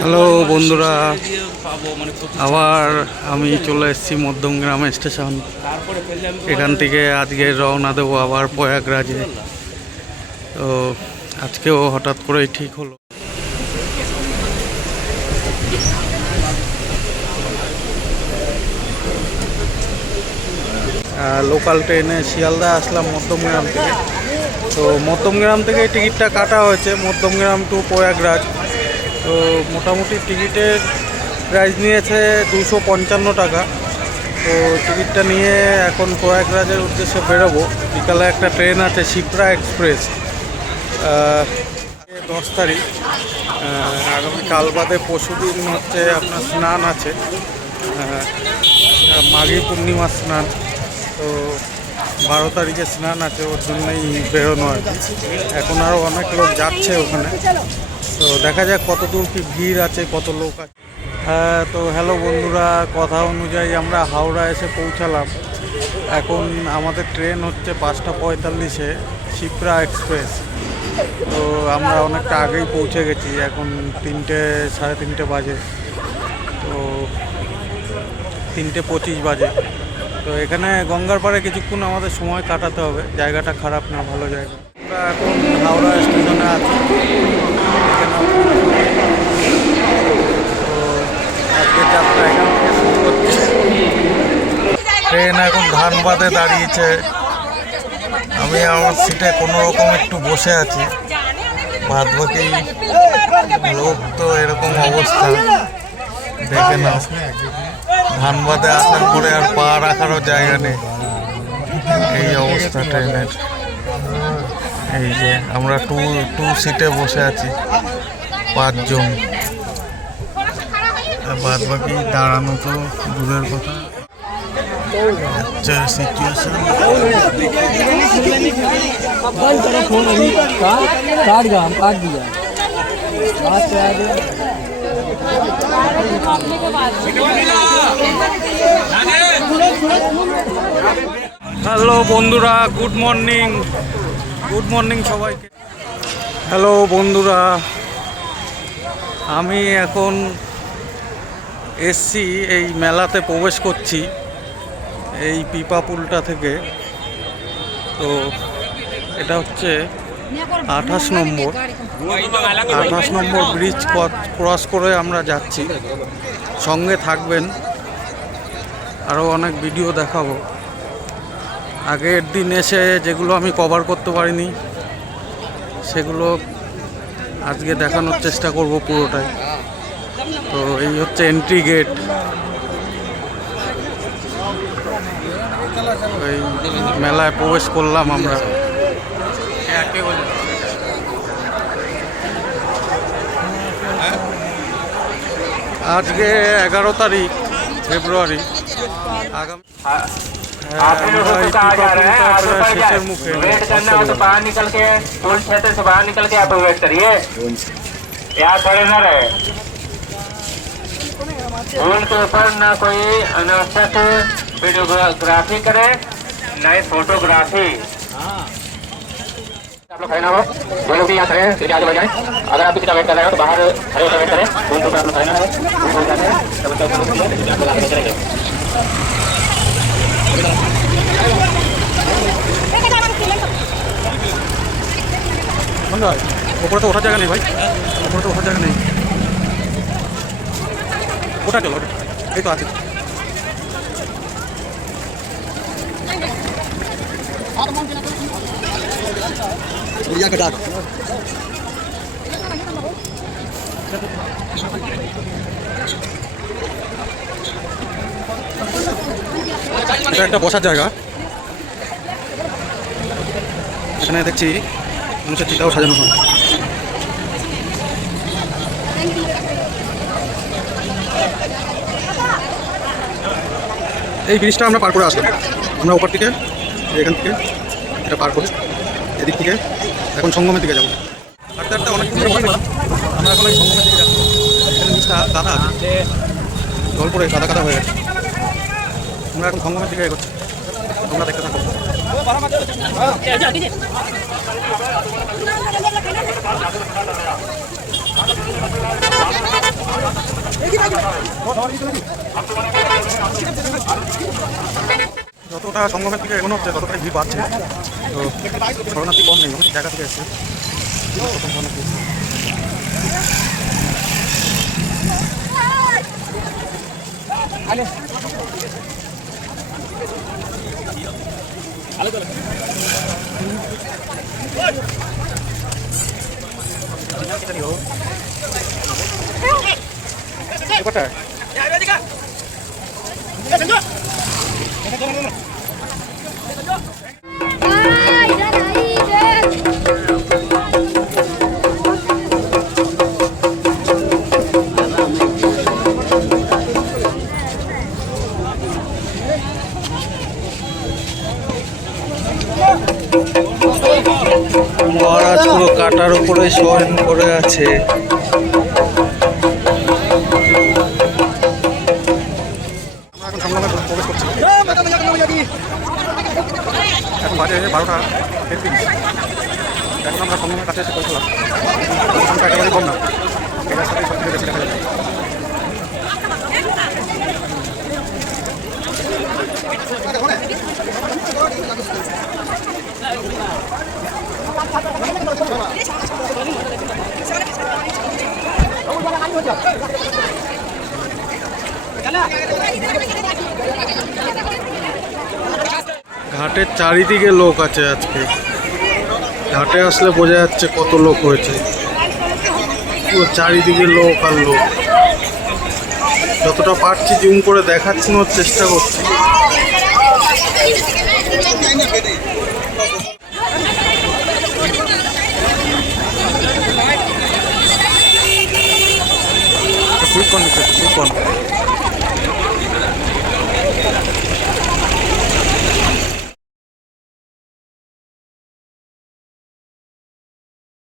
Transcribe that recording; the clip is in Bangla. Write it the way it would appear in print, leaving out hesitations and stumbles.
হ্যালো বন্ধুরা, আবার আমি চলে এসেছি মধ্যমগ্রাম স্টেশন। এখান থেকে আজকে রওনা দেবো আবার প্রয়াগরাজে। তো আজকেও হঠাৎ করেই ঠিক হলো। লোকাল ট্রেনে শিয়ালদা আসলাম মধ্যমগ্রাম থেকে। তো মধ্যমগ্রাম থেকে টিকিটটা কাটা হয়েছে মধ্যমগ্রাম টু প্রয়াগরাজ। তো মোটামুটি টিকিটের প্রাইস নিয়েছে 255 টাকা। তো টিকিটটা নিয়ে এখন প্রয়াগরাজের উদ্দেশ্যে বেরোবো। বিকালে একটা ট্রেন আছে শিপ্রা এক্সপ্রেস, 10 তারিখ। আগামী কাল বাদে পরশুদিন হচ্ছে আপনার স্নান আছে, মাঘী পূর্ণিমা স্নান। তো 12 তারিখে স্নান আছে, ওর জন্যই বেরোনো আর কি। এখন আরও অনেক লোক যাচ্ছে ওখানে। তো দেখা যাক কত দূর কি ভিড় আছে, কত লোক আছে। হ্যাঁ, তো হ্যালো বন্ধুরা, কথা অনুযায়ী আমরা হাওড়া এসে পৌঁছালাম। এখন আমাদের ট্রেন হচ্ছে 5টা 45-এ শিপ্রা এক্সপ্রেস। তো আমরা অনেকটা আগেই পৌঁছে গেছি, এখন 3টে সাড়ে 3টে বাজে। তো 3টে 25 বাজে। তো এখানে গঙ্গার পাড়ে কিছুক্ষণ আমাদের সময় কাটাতে হবে। জায়গাটা খারাপ না, ভালো জায়গা। আমরা এখন হাওড়া স্টেশনে আছি। আজকের যাত্রা এখান থেকে শুরু হচ্ছে। ট্রেন এখন ধানবাদে দাঁড়িয়েছে। আমি আমার সিটে কোনো রকম একটু বসে আছি। বাদ বাকি লোক তো এরকম অবস্থা দেখে নাও। ধানবাদে আসার পরে আর পা রাখারও জায়গা নেই, এই অবস্থা ট্রেনের। এই যে আমরা টু সিটে বসে আছি, 5 জন। বাদ বাকি দাঁড়ানো তো দূরের কথা। সিচুয়েশন হ্যালো বন্ধুরা, গুড মর্নিং সবাইকে। হ্যালো বন্ধুরা, আমি এখন এসছি, এই মেলাতে প্রবেশ করছি এই পিপাপুলটা থেকে। তো এটা হচ্ছে 28 নম্বর ব্রিজ ক্রস করে আমরা যাচ্ছি। সঙ্গে থাকবেন, আরও অনেক ভিডিও দেখাবো। আগের দিন এসে যেগুলো আমি কভার করতে পারিনি সেগুলো আজকে দেখানোর চেষ্টা করব পুরোটাই। তো এই হচ্ছে এন্ট্রি গেট। এই মেলায় প্রবেশ করলাম আমরা। আজকে 11 তারিখ ফেব্রুয়ারি। আগামী आप लोग तो कहाँ जा रहे हैं? और ऊपर वेट करना हो तो बाहर निकल के, टोल क्षेत्र से बाहर निकल के आप वेट करिए, यहाँ खड़े न रहे। पुल के ऊपर ना कोई अनावश्यक वीडियोग्राफी करे, ना ही फोटोग्राफी। आप लोग खड़े ना हो, जो लोग भी यहाँ खड़े हैं सीधे आगे बढ़ जाएं। अगर आप किसी का वेट कर रहे हो तो बाहर खड़े होकर वेट करें। पुल के ऊपर आप लोग खड़े ना रहे, ওপরে তো ওঠার জায়গা নেই ভাই, ওপরে তো ওঠার জায়গা নেই। ওটা চলো, এই তো আছে। এটা একটা বসার জায়গা। এখানে দেখছি মানুষের চিতাও সাজানো হয়। এই ব্রিজটা আমরা পার করে আসলাম। আমরা ওপর থেকে এখান থেকে এটা পার করে এদিক থেকে এখন সঙ্গমের দিকে যাবো। হাঁটতে হাঁটতে অনেক আমরা এখন এই সঙ্গমের দিকে যাচ্ছি। এখানে ব্রিজটা কাদা আছে, জল পড়ে কাদা কাদা হয়ে গেছে। আমরা এখন সঙ্গমের দিকে এগোচ্ছি, তোমরা দেখতে থাকো। যতটা সংগমের থেকে এগোনো হচ্ছে ততটাই ভিড় বাড়ছে। তো শরণার্থী কম নেই, অনেক জায়গা থেকে এসছে। প্রথম শরণার্থী কোথায়? মহারাজ পুরো কাটার উপরে শয়ন করে আছে। আমরা এখন সংগ্রামে প্রবেশ করছি। এখন বাজে 12:33। এখন আমরা সংগ্রামের কাছে এসে পৌঁছলাম। সংখ্যা একেবারে কম না, এই রাস্তাতেই সব থেকে বেশি দেখা যাচ্ছে। ঘাটের চারিদিকে লোক আছে আজকে। ঘাটে আসলে বোঝা যাচ্ছে কত লোক হয়েছে। পুরো চারিদিকে লোক আর লোক। যতটা পারছি জুম করে দেখাচ্ছিনোর চেষ্টা করছি। Sweet corn, sweet corn.